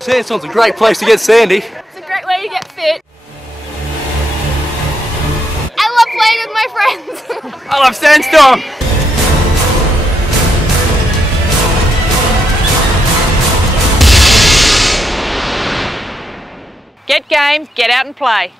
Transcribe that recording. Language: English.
Sandstorm's a great place to get sandy. It's a great way to get fit. I love playing with my friends. I love Sandstorm. Get game, get out and play.